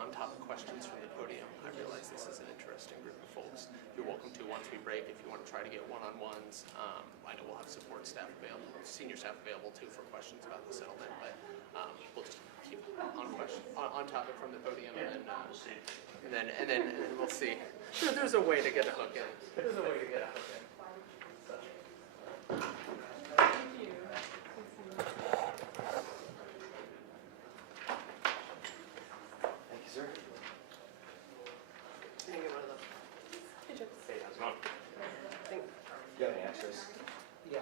on topic questions from the podium. I realize this is an interesting group of folks. You're welcome to once we break if you want to try to get one-on-ones. I know we'll have support staff available, senior staff available too for questions about the settlement, but we'll just keep on topic from the podium, and then we'll see. There's a way to get a hook in. There's a way to get a hook in. Thank you. Thank you, sir. Can you get one of those? Hey, how's it going? Do you have any extras? Yeah.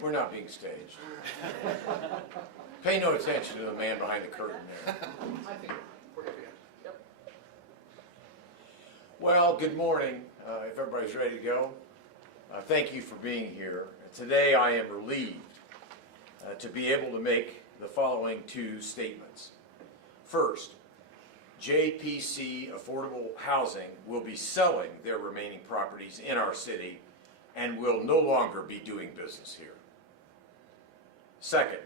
We're not being staged. Pay no attention to the man behind the curtain there. I think we're good to go. Yep. Well, good morning, if everybody's ready to go. Thank you for being here. Today I am relieved to be able to make the following two statements. First, JPC Affordable Housing will be selling their remaining properties in our city and will no longer be doing business here. Second,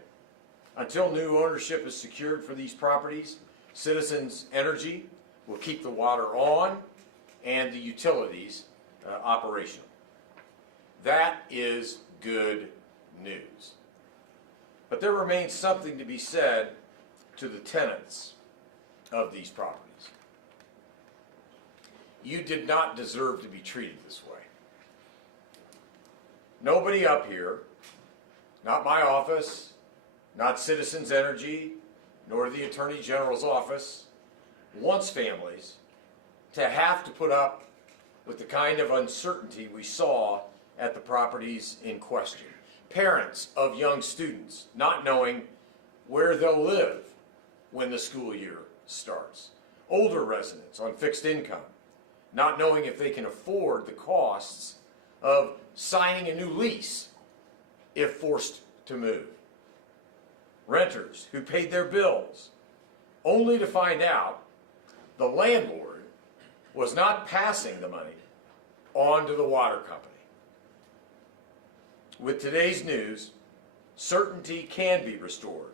until new ownership is secured for these properties, Citizens Energy will keep the water on and the utilities operational. That is good news. But there remains something to be said to the tenants of these properties. You did not deserve to be treated this way. Nobody up here, not my office, not Citizens Energy, nor the Attorney General's office, wants families to have to put up with the kind of uncertainty we saw at the properties in question. Parents of young students not knowing where they'll live when the school year starts. Older residents on fixed income not knowing if they can afford the costs of signing a new lease if forced to move. Renters who paid their bills only to find out the landlord was not passing the money on to the water company. With today's news, certainty can be restored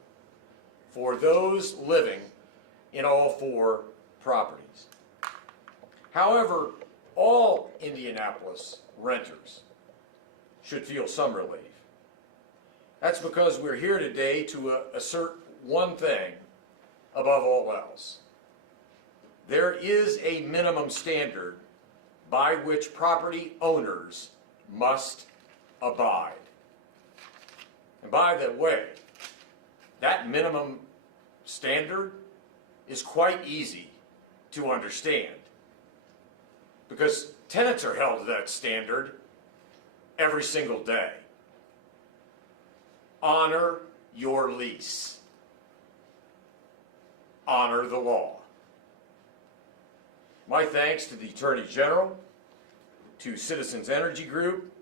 for those living in all four properties. However, all Indianapolis renters should feel some relief. That's because we're here today to assert one thing above all else. There is a minimum standard by which property owners must abide. And by the way, that minimum standard is quite easy to understand because tenants are held to that standard every single day. Honor your lease. Honor the law. My thanks to the Attorney General, to Citizens Energy Group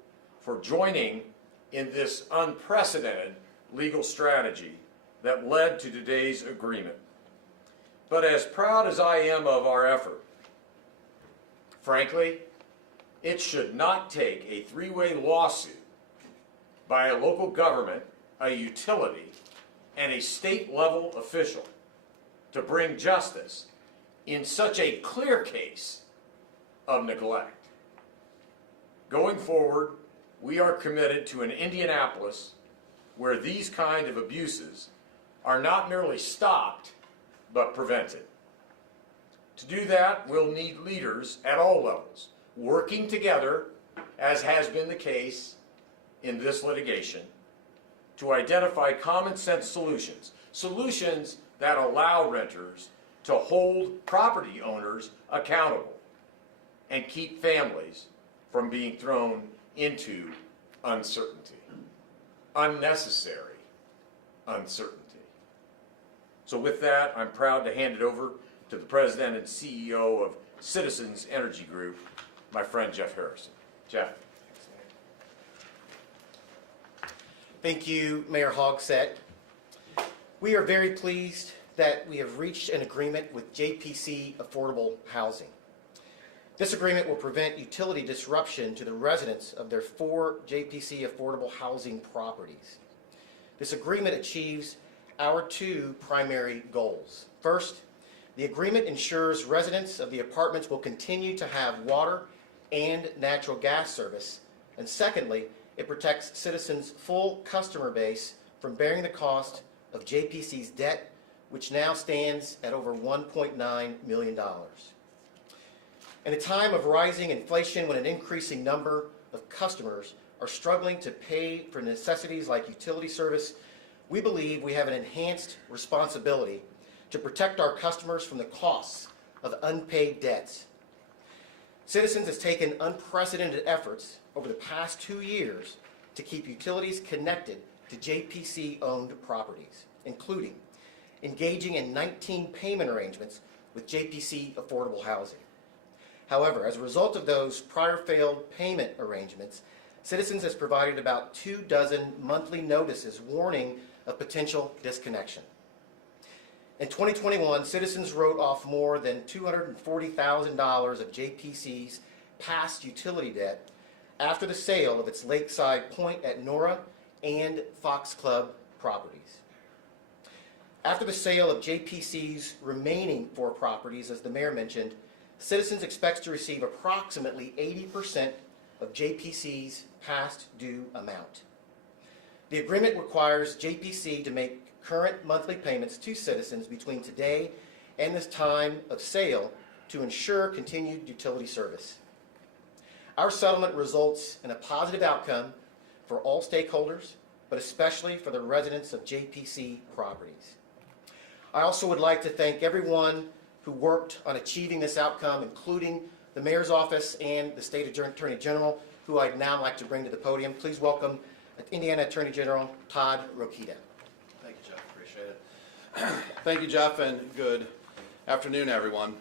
for joining in this unprecedented legal strategy that led to today's agreement. But as proud as I am of our effort, frankly, it should not take a three-way lawsuit by a local government, a utility, and a state-level official to bring justice in such a clear case of neglect. Going forward, we are committed to an Indianapolis where these kind of abuses are not merely stopped, but prevented. To do that, we'll need leaders at all levels, working together, as has been the case in this litigation, to identify common sense solutions, solutions that allow renters to hold property owners accountable and keep families from being thrown into uncertainty, unnecessary uncertainty. So with that, I'm proud to hand it over to the President and CEO of Citizens Energy Group, my friend Jeff Harrison. Jeff. Thank you, Mayor Hogsett. We are very pleased that we have reached an agreement with JPC Affordable Housing. This agreement will prevent utility disruption to the residents of their 4 JPC Affordable Housing properties. This agreement achieves our 2 primary goals. First, the agreement ensures residents of the apartments will continue to have water and natural gas service. And secondly, it protects Citizens' full customer base from bearing the cost of JPC's debt, which now stands at over $1.9 million. In a time of rising inflation, when an increasing number of customers are struggling to pay for necessities like utility service, we believe we have an enhanced responsibility to protect our customers from the costs of unpaid debts. Citizens has taken unprecedented efforts over the past 2 years to keep utilities connected to JPC-owned properties, including engaging in 19 payment arrangements with JPC Affordable Housing. However, as a result of those prior failed payment arrangements, Citizens has provided about 24 monthly notices warning of potential disconnection. In 2021, Citizens wrote off more than $240,000 of JPC's past utility debt after the sale of its Lakeside Point at Nora and Fox Club properties. After the sale of JPC's remaining 4 properties, as the mayor mentioned, Citizens expects to receive approximately 80% of JPC's past due amount. The agreement requires JPC to make current monthly payments to Citizens between today and the time of sale to ensure continued utility service. Our settlement results in a positive outcome for all stakeholders, but especially for the residents of JPC properties. I also would like to thank everyone who worked on achieving this outcome, including the Mayor's Office and the State Attorney General, who I'd now like to bring to the podium. Please welcome Indiana Attorney General Todd Rokita. Thank you, Jeff. Appreciate it. Thank you, Jeff, and good afternoon, everyone.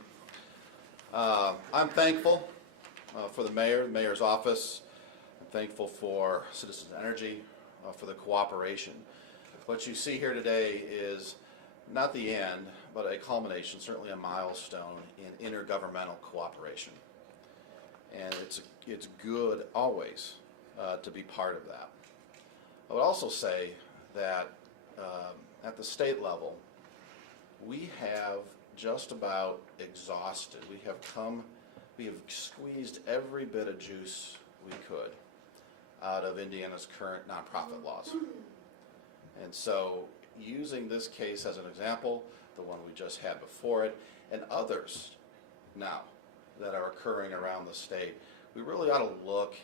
I'm thankful for the Mayor's Office. I'm thankful for Citizens Energy for the cooperation. What you see here today is not the end, but a culmination, certainly a milestone in intergovernmental cooperation. And it's good always to be part of that. I would also say that at the state level, we have just about exhausted. We have squeezed every bit of juice we could out of Indiana's current nonprofit laws. And so using this case as an example, the one we just had before it, and others now that are occurring around the state, we really ought to look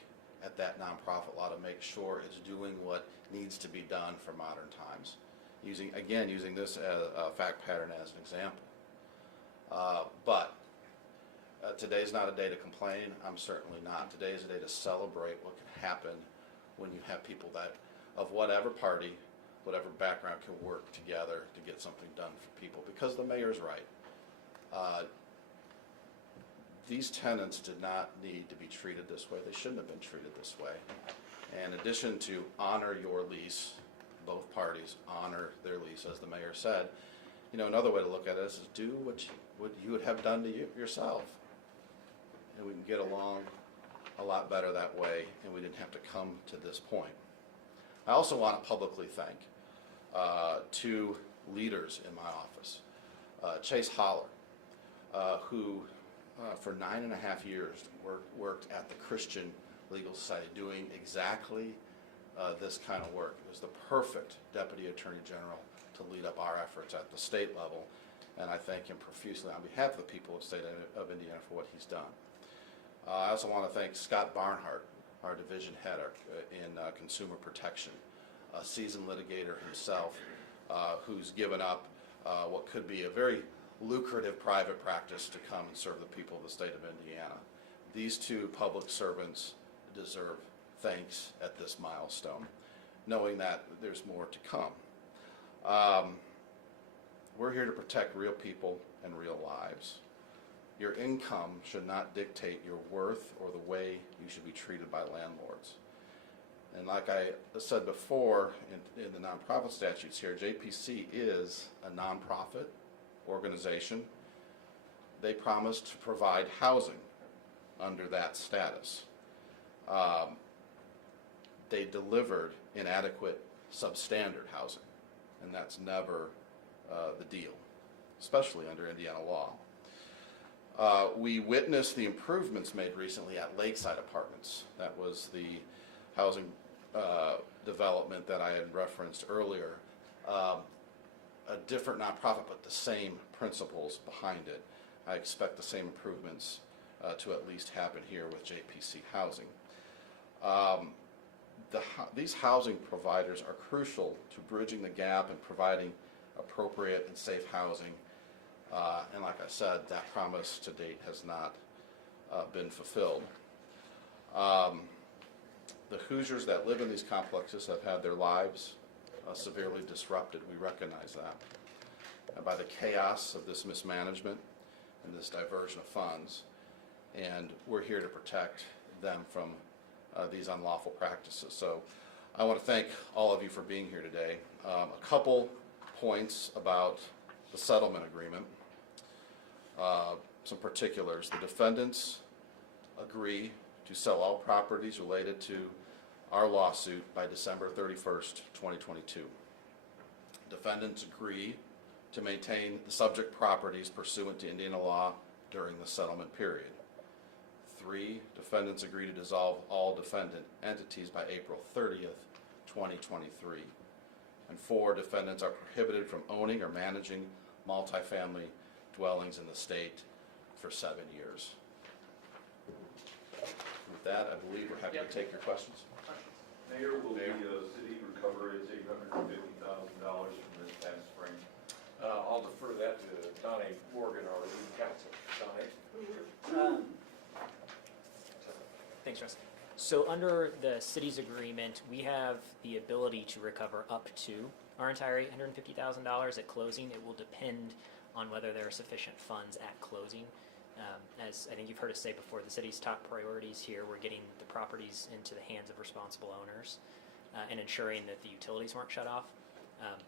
at that nonprofit law to make sure it's doing what needs to be done for modern times. Using this as a fact pattern as an example. But today's not a day to complain. I'm certainly not. Today is a day to celebrate what can happen when you have people that, of whatever party, whatever background, can work together to get something done for people. Because the mayor's right. These tenants did not need to be treated this way. They shouldn't have been treated this way. And in addition to honor your lease, both parties honor their lease, as the mayor said. You know, another way to look at it is do what you would have done to yourself. And we can get along a lot better that way, and we didn't have to come to this point. I also want to publicly thank 2 leaders in my office. Chase Holler, who for 9.5 years worked at the Christian Legal Society doing exactly this kind of work. He was the perfect Deputy Attorney General to lead up our efforts at the state level, and I thank him profusely on behalf of the people of the state of Indiana for what he's done. I also want to thank Scott Barnhart, our division head in consumer protection, a seasoned litigator himself, who's given up what could be a very lucrative private practice to come and serve the people of the state of Indiana. These 2 public servants deserve thanks at this milestone, knowing that there's more to come. We're here to protect real people and real lives. Your income should not dictate your worth or the way you should be treated by landlords. And like I said before in the nonprofit statutes here, JPC is a nonprofit organization. They promised to provide housing under that status. They delivered inadequate substandard housing, and that's never the deal, especially under Indiana law. We witnessed the improvements made recently at Lakeside Apartments. That was the housing development that I had referenced earlier. A different nonprofit, but the same principles behind it. I expect the same improvements to at least happen here with JPC Housing. These housing providers are crucial to bridging the gap and providing appropriate and safe housing. And like I said, that promise to date has not been fulfilled. The Hoosiers that live in these complexes have had their lives severely disrupted. We recognize that. And by the chaos of this mismanagement and this diversion of funds, and we're here to protect them from these unlawful practices. So I want to thank all of you for being here today. A couple points about the settlement agreement. Some particulars. The defendants agree to sell all properties related to our lawsuit by December 31st, 2022. Defendants agree to maintain the subject properties pursuant to Indiana law during the settlement period. 3, defendants agree to dissolve all defendant entities by April 30th, 2023. And 4, defendants are prohibited from owning or managing multifamily dwellings in the state for 7 years. With that, I believe we're happy to take your questions. Mayor, will the city recover its $850,000 from this past spring? I'll defer that to Donnie Morgan, our lead counsel. Donnie? Thanks, Russ. So under the city's agreement, we have the ability to recover up to our entire $850,000 at closing. It will depend on whether there are sufficient funds at closing. As I think you've heard us say before, the city's top priorities here were getting the properties into the hands of responsible owners and ensuring that the utilities weren't shut off.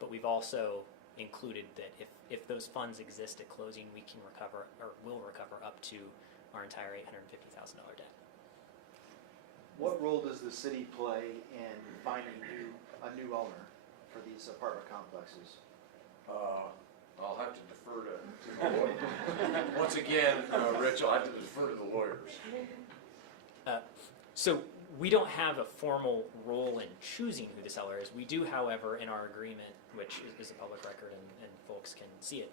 But we've also included that if those funds exist at closing, we can recover or will recover up to our entire $850,000 debt. What role does the city play in finding a new owner for these apartment complexes? I'll have to defer to the lawyer. Once again, Rich, I'll have to defer to the lawyers. So we don't have a formal role in choosing who the seller is. We do, however, in our agreement, which is a public record and folks can see it,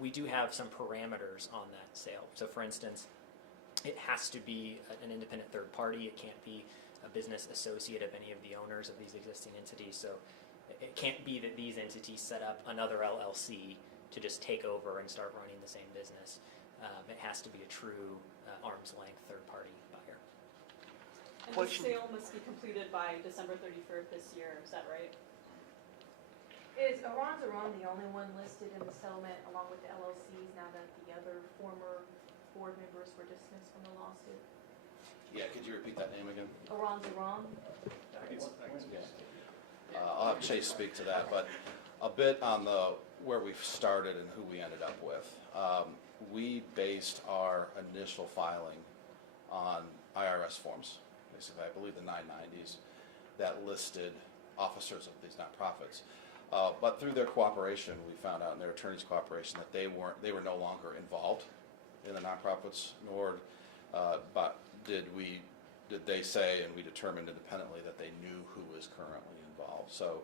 we do have some parameters on that sale. So for instance, it has to be an independent third party. It can't be a business associate of any of the owners of these existing entities. So it can't be that these entities set up another LLC to just take over and start running the same business. It has to be a true arm's length third party buyer. And the sale must be completed by December 31st this year, is that right? Is Iran the only one listed in the settlement along with the LLCs now that the other former board members were dismissed from the lawsuit? Yeah, could you repeat that name again? Iran? I'll have Chase speak to that, but a bit on where we've started and who we ended up with. We based our initial filing on IRS forms, basically, I believe the 990s, that listed officers of these nonprofits. But through their cooperation, we found out in their attorney's cooperation that they were no longer involved in the nonprofits, nor but did they say, and we determined independently, that they knew who was currently involved. So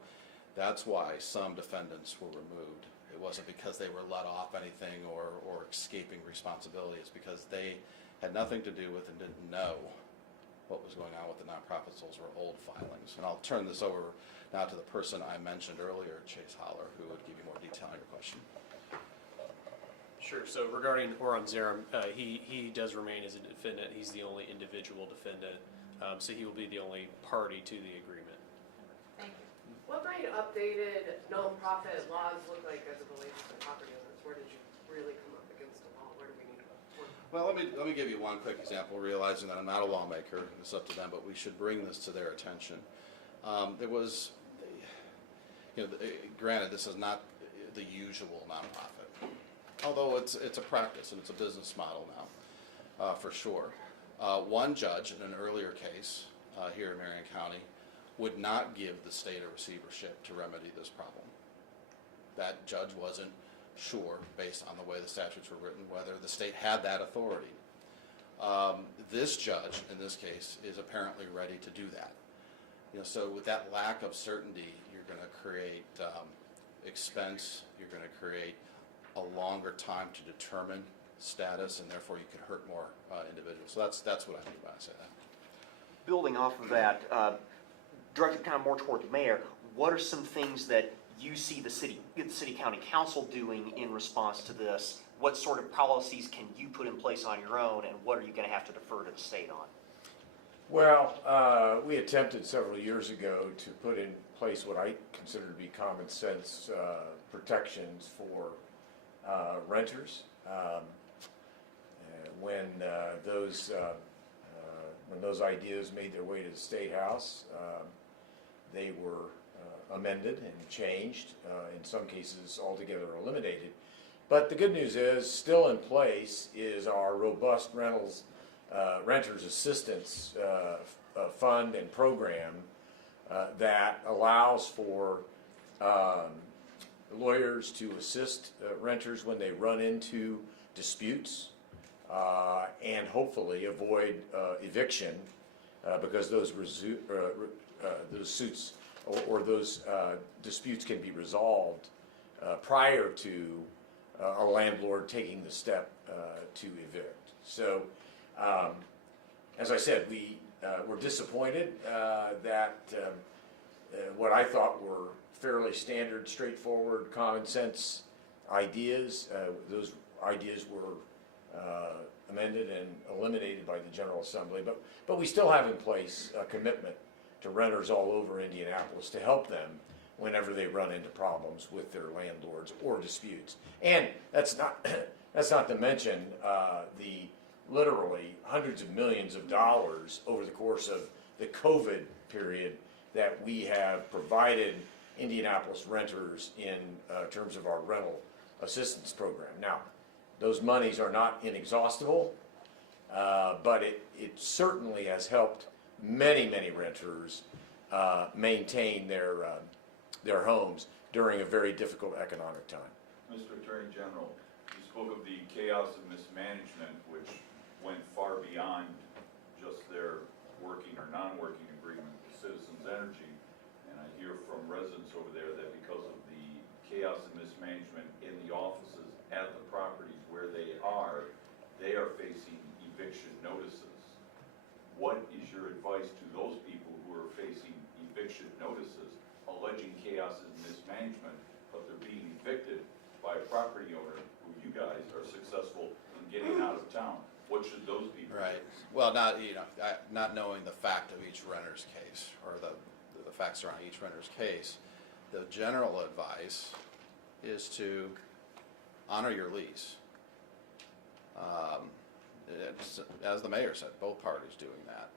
that's why some defendants were removed. It wasn't because they were let off anything or escaping responsibility. It's because they had nothing to do with and didn't know what was going on with the nonprofits. Those were old filings. And I'll turn this over now to the person I mentioned earlier, Chase Holler, who would give you more detail on your question. Sure. So regarding Oram Zeram, he does remain as a defendant. He's the only individual defendant, so he will be the only party to the agreement. Thank you. What might updated nonprofit laws look like as it relates to property owners? Where did you really come up against a wall? Where do we need to work? Well, let me give you one quick example, realizing that I'm not a lawmaker, and it's up to them, but we should bring this to their attention. There was, granted, this is not the usual nonprofit, although it's a practice and it's a business model now, for sure. One judge in an earlier case here in Marion County would not give the state a receivership to remedy this problem. That judge wasn't sure, based on the way the statutes were written, whether the state had that authority. This judge, in this case, is apparently ready to do that. So with that lack of certainty, you're going to create expense, you're going to create a longer time to determine status, and therefore you can hurt more individuals. So that's what I mean by I say that. Building off of that, directed kind of more toward the mayor, what are some things that you see the city county council doing in response to this? What sort of policies can you put in place on your own, and what are you going to have to defer to the state on? Well, we attempted several years ago to put in place what I consider to be common sense protections for renters. When those ideas made their way to the State House, they were amended and changed, in some cases altogether eliminated. But the good news is, still in place is our robust renters assistance fund and program that allows for lawyers to assist renters when they run into disputes and hopefully avoid eviction because those suits or those disputes can be resolved prior to a landlord taking the step to evict. So, as I said, we were disappointed that what I thought were fairly standard, straightforward, common sense ideas, those ideas were amended and eliminated by the General Assembly, but we still have in place a commitment to renters all over Indianapolis to help them whenever they run into problems with their landlords or disputes. And that's not to mention the literally hundreds of millions of dollars over the course of the COVID period that we have provided Indianapolis renters in terms of our rental assistance program. Now, those monies are not inexhaustible, but it certainly has helped many renters maintain their homes during a very difficult economic time. Mr. Attorney General, you spoke of the chaos and mismanagement, which went far beyond just their working or non-working agreement with Citizens Energy. And I hear from residents over there that because of the chaos and mismanagement in the offices at the properties where they are facing eviction notices. What is your advice to those people who are facing eviction notices, alleging chaos and mismanagement, but they're being evicted by a property owner who you guys are successful in getting out of town? What should those people do? Right. Well, not knowing the fact of each renter's case or the facts around each renter's case, the general advice is to honor your lease. As the mayor said, both parties doing that.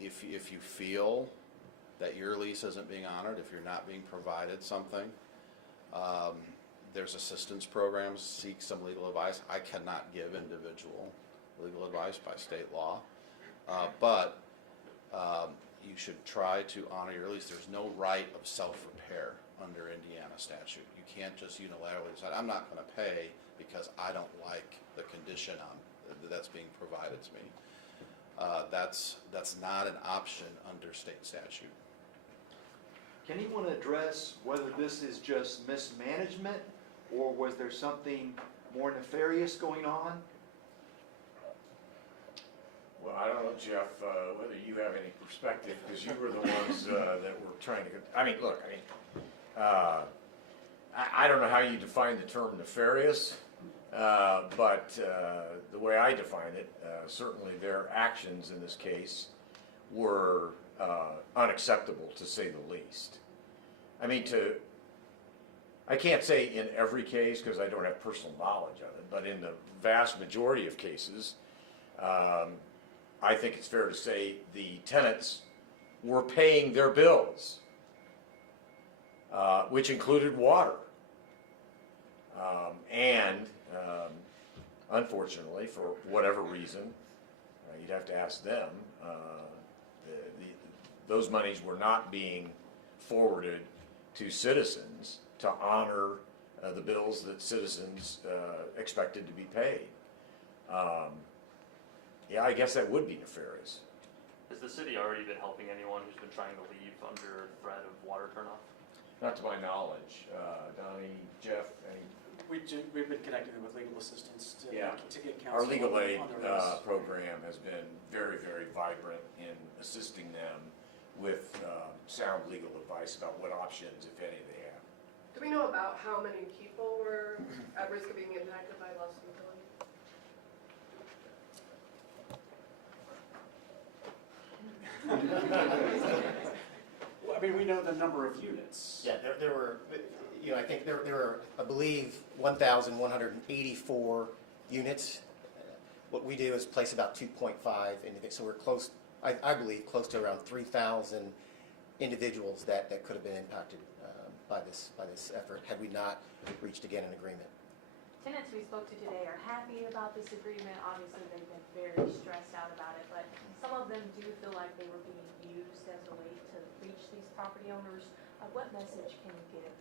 If you feel that your lease isn't being honored, if you're not being provided something, there's assistance programs, seek some legal advice. I cannot give individual legal advice by state law, but you should try to honor your lease. There's no right of self-repair under Indiana statute. You can't just unilaterally decide, I'm not going to pay because I don't like the condition that's being provided to me. That's not an option under state statute. Can anyone address whether this is just mismanagement or was there something more nefarious going on? Well, I don't know, Jeff, whether you have any perspective, because you were the ones that were trying to, I don't know how you define the term nefarious, but the way I define it, certainly their actions in this case were unacceptable, to say the least. I can't say in every case, because I don't have personal knowledge of it, but in the vast majority of cases, I think it's fair to say the tenants were paying their bills, which included water. Unfortunately, for whatever reason, you'd have to ask them, those monies were not being forwarded to citizens to honor the bills that citizens expected to be paid. Yeah, I guess that would be nefarious. Has the city already been helping anyone who's been trying to leave under threat of water turnoff? Not to my knowledge. Donnie, Jeff, any? We've been connecting them with legal assistance to Yeah. get counsel. Our legal aid on their release. program has been very vibrant in assisting them with sound legal advice about what options, if any, they have. Do we know about how many people were at risk of being impacted by loss of utility? Well, I mean, we know the number of units. Yeah, there were, I think there were, I believe, 1,184 units. What we do is place about 2.5 individuals, so we're close, I believe, close to around 3,000 individuals that could have been impacted by this effort had we not reached again an agreement. Tenants we spoke to today are happy about this agreement. Obviously, they've been very stressed out about it, but some of them do feel like they were being used as a way to reach these property owners. What message can you give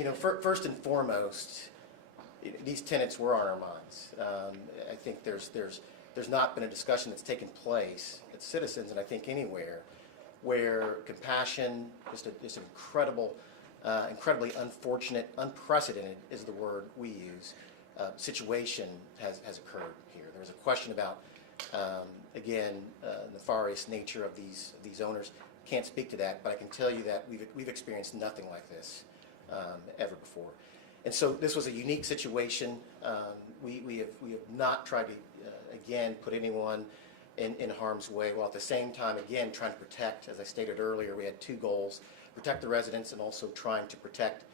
tenants? First and foremost, these tenants were on our minds. I think there's not been a discussion that's taken place at Citizens, and I think anywhere, where compassion, just an incredibly unfortunate, unprecedented is the word we use, situation has occurred here. There's a question about, nefarious nature of these owners. Can't speak to that, but I can tell you that we've experienced nothing like this ever before. And so this was a unique situation. We have not tried to, again, put anyone in harm's way, while at the same time, again, trying to protect, as I stated earlier, we had two goals: protect the residents and also trying to protect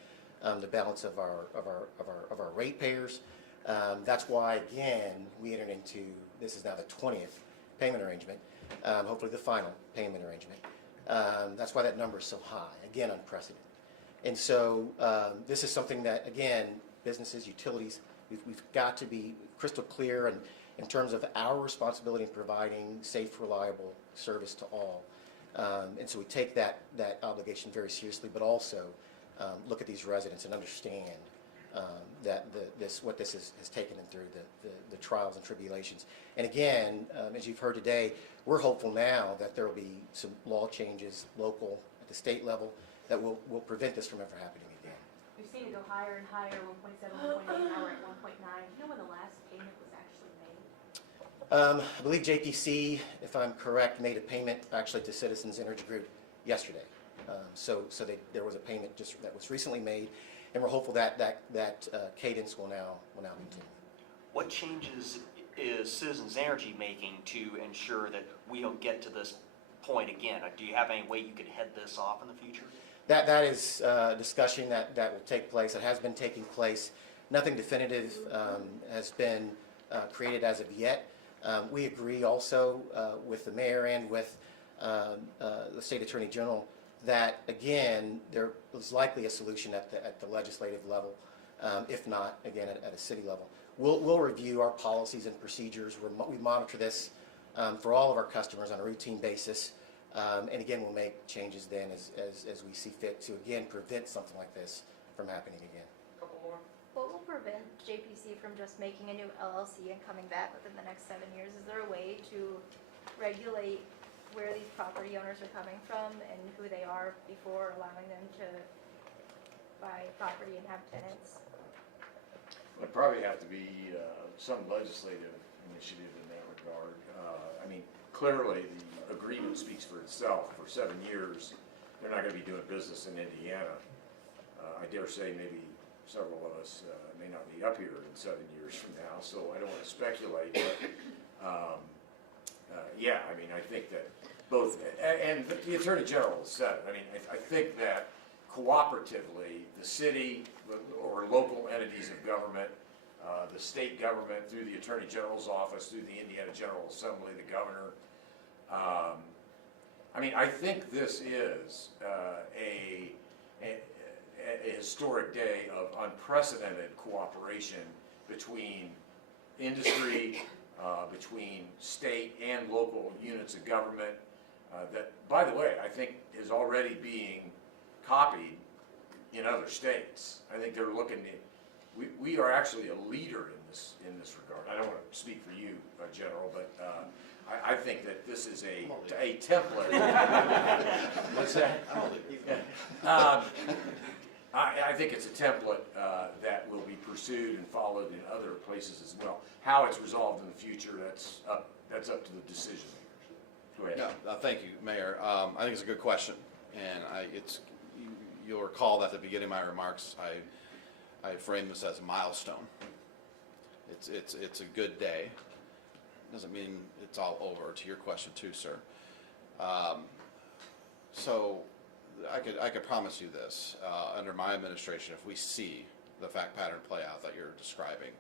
the balance of our ratepayers. That's why, again, we entered into, this is now the 20th payment arrangement, hopefully the final payment arrangement. That's why that number is so high, again, unprecedented. And so this is something that, again, businesses, utilities, we've got to be crystal clear in terms of our responsibility in providing safe, reliable service to all. And so we take that obligation very seriously, but also look at these residents and understand that what this has taken them through, the trials and tribulations. And again, as you've heard today, we're hopeful now that there will be some law changes local at the state level that will prevent this from ever happening again. We've seen it go higher and higher, 1.7, 1.8, now we're at 1.9. Do you know when the last payment was actually made? I believe JPC, if I'm correct, made a payment actually to Citizens Energy Group yesterday. So there was a payment that was recently made, and we're hopeful that cadence will now continue. What changes is Citizens Energy making to ensure that we don't get to this point again? Do you have any way you could head this off in the future? That is a discussion that will take place. It has been taking place. Nothing definitive has been created as of yet. We agree also with the mayor and with the state attorney general that, again, there is likely a solution at the legislative level, if not, again, at a city level. We'll review our policies and procedures. We monitor this for all of our customers on a routine basis. And again, we'll make changes then as we see fit to, again, prevent something like this from happening again. Couple more. What will prevent JPC from just making a new LLC and coming back within the next 7 years? Is there a way to regulate where these property owners are coming from and who they are before allowing them to buy property and have tenants? There'd probably have to be some legislative initiative in that regard. Clearly the agreement speaks for itself. For 7 years, they're not going to be doing business in Indiana. I dare say maybe several of us may not be up here in 7 years from now, so I don't want to speculate. But I think that both, and the Attorney General said it. I think that cooperatively, the city or local entities of government, the state government through the Attorney General's office, through the Indiana General Assembly, the governor. I think this is a historic day of unprecedented cooperation between industry, between state and local units of government. That, by the way, I think is already being copied in other states. I think they're looking to, we are actually a leader in this regard. I don't want to speak for you, General, but I think that this is a template. What's that? I think it's a template that will be pursued and followed in other places as well. How it's resolved in the future, that's up to the decision makers. Go ahead. Yeah, thank you, Mayor. I think it's a good question, and you'll recall that at the beginning of my remarks, I framed this as a milestone. It's a good day. doesn't mean it's all over, to your question too, sir. So I could promise you this, under my administration, if we see the fact pattern play out that you're describing,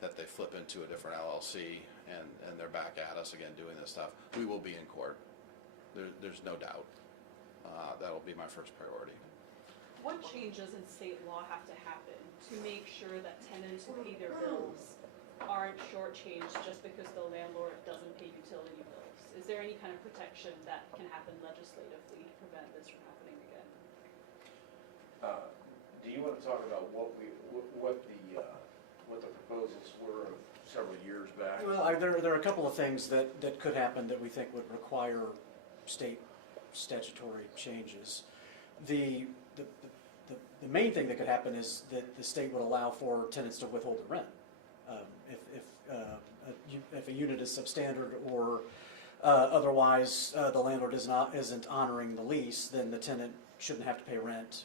that they flip into a different LLC and they're back at us again doing this stuff, we will be in court. There's no doubt. That'll be my first priority. What changes in state law have to happen to make sure that tenants who pay their bills aren't shortchanged just because the landlord doesn't pay utility bills? Is there any kind of protection that can happen legislatively to prevent this from happening again? Do you want to talk about what the proposals were several years back? Well, there are a couple of things that could happen that we think would require state statutory changes. The main thing that could happen is that the state would allow for tenants to withhold the rent. If a unit is substandard or otherwise the landlord isn't honoring the lease, then the tenant shouldn't have to pay rent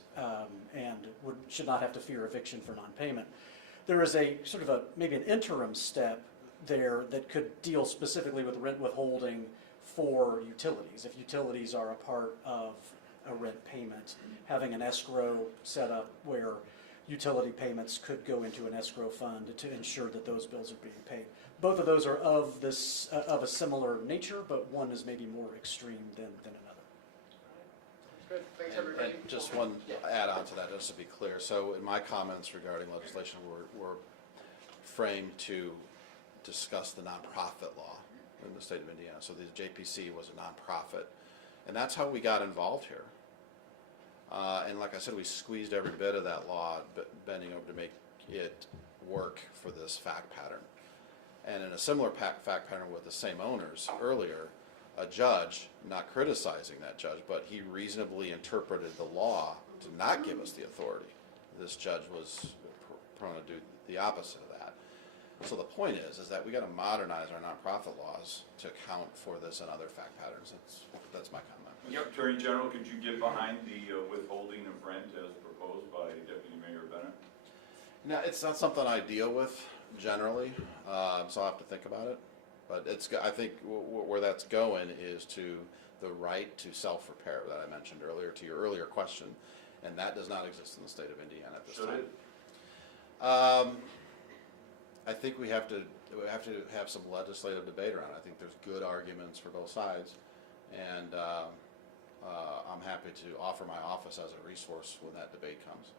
and should not have to fear eviction for non-payment. There is a sort of maybe an interim step there that could deal specifically with rent withholding for utilities. If utilities are a part of a rent payment, having an escrow set up where utility payments could go into an escrow fund to ensure that those bills are being paid. Both of those are of a similar nature, but one is maybe more extreme than another. Good, thanks everybody. And just one add-on to that, just to be clear. So in my comments regarding legislation were framed to discuss the nonprofit law in the state of Indiana. So the JPC was a nonprofit, and that's how we got involved here. And like I said, we squeezed every bit of that law, bending over to make it work for this fact pattern. And in a similar fact pattern with the same owners earlier, a judge, not criticizing that judge, but he reasonably interpreted the law to not give us the authority. This judge was prone to do the opposite of that. So the point is that we got to modernize our nonprofit laws to account for this and other fact patterns. That's my comment. Yep. Attorney General, could you get behind the withholding of rent as proposed by Deputy Mayor Bennett? No, it's not something I deal with generally, so I'll have to think about it. But I think where that's going is to the right to self-repair that I mentioned earlier, to your earlier question, and that does not exist in the state of Indiana at this time. Should it? I think we have to have some legislative debate around it. I think there's good arguments for both sides, and I'm happy to offer my office as a resource when that debate comes.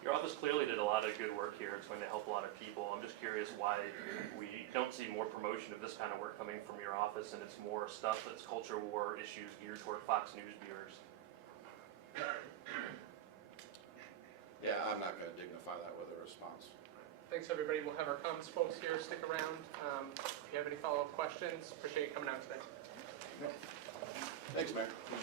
Your office clearly did a lot of good work here. It's going to help a lot of people. I'm just curious why we don't see more promotion of this kind of work coming from your office, and it's more stuff that's culture war issues geared toward Fox News viewers. Yeah, I'm not going to dignify that with a response. Thanks, everybody. We'll have our comms folks here stick around. If you have any follow-up questions, appreciate you coming out today. Thanks, Mayor.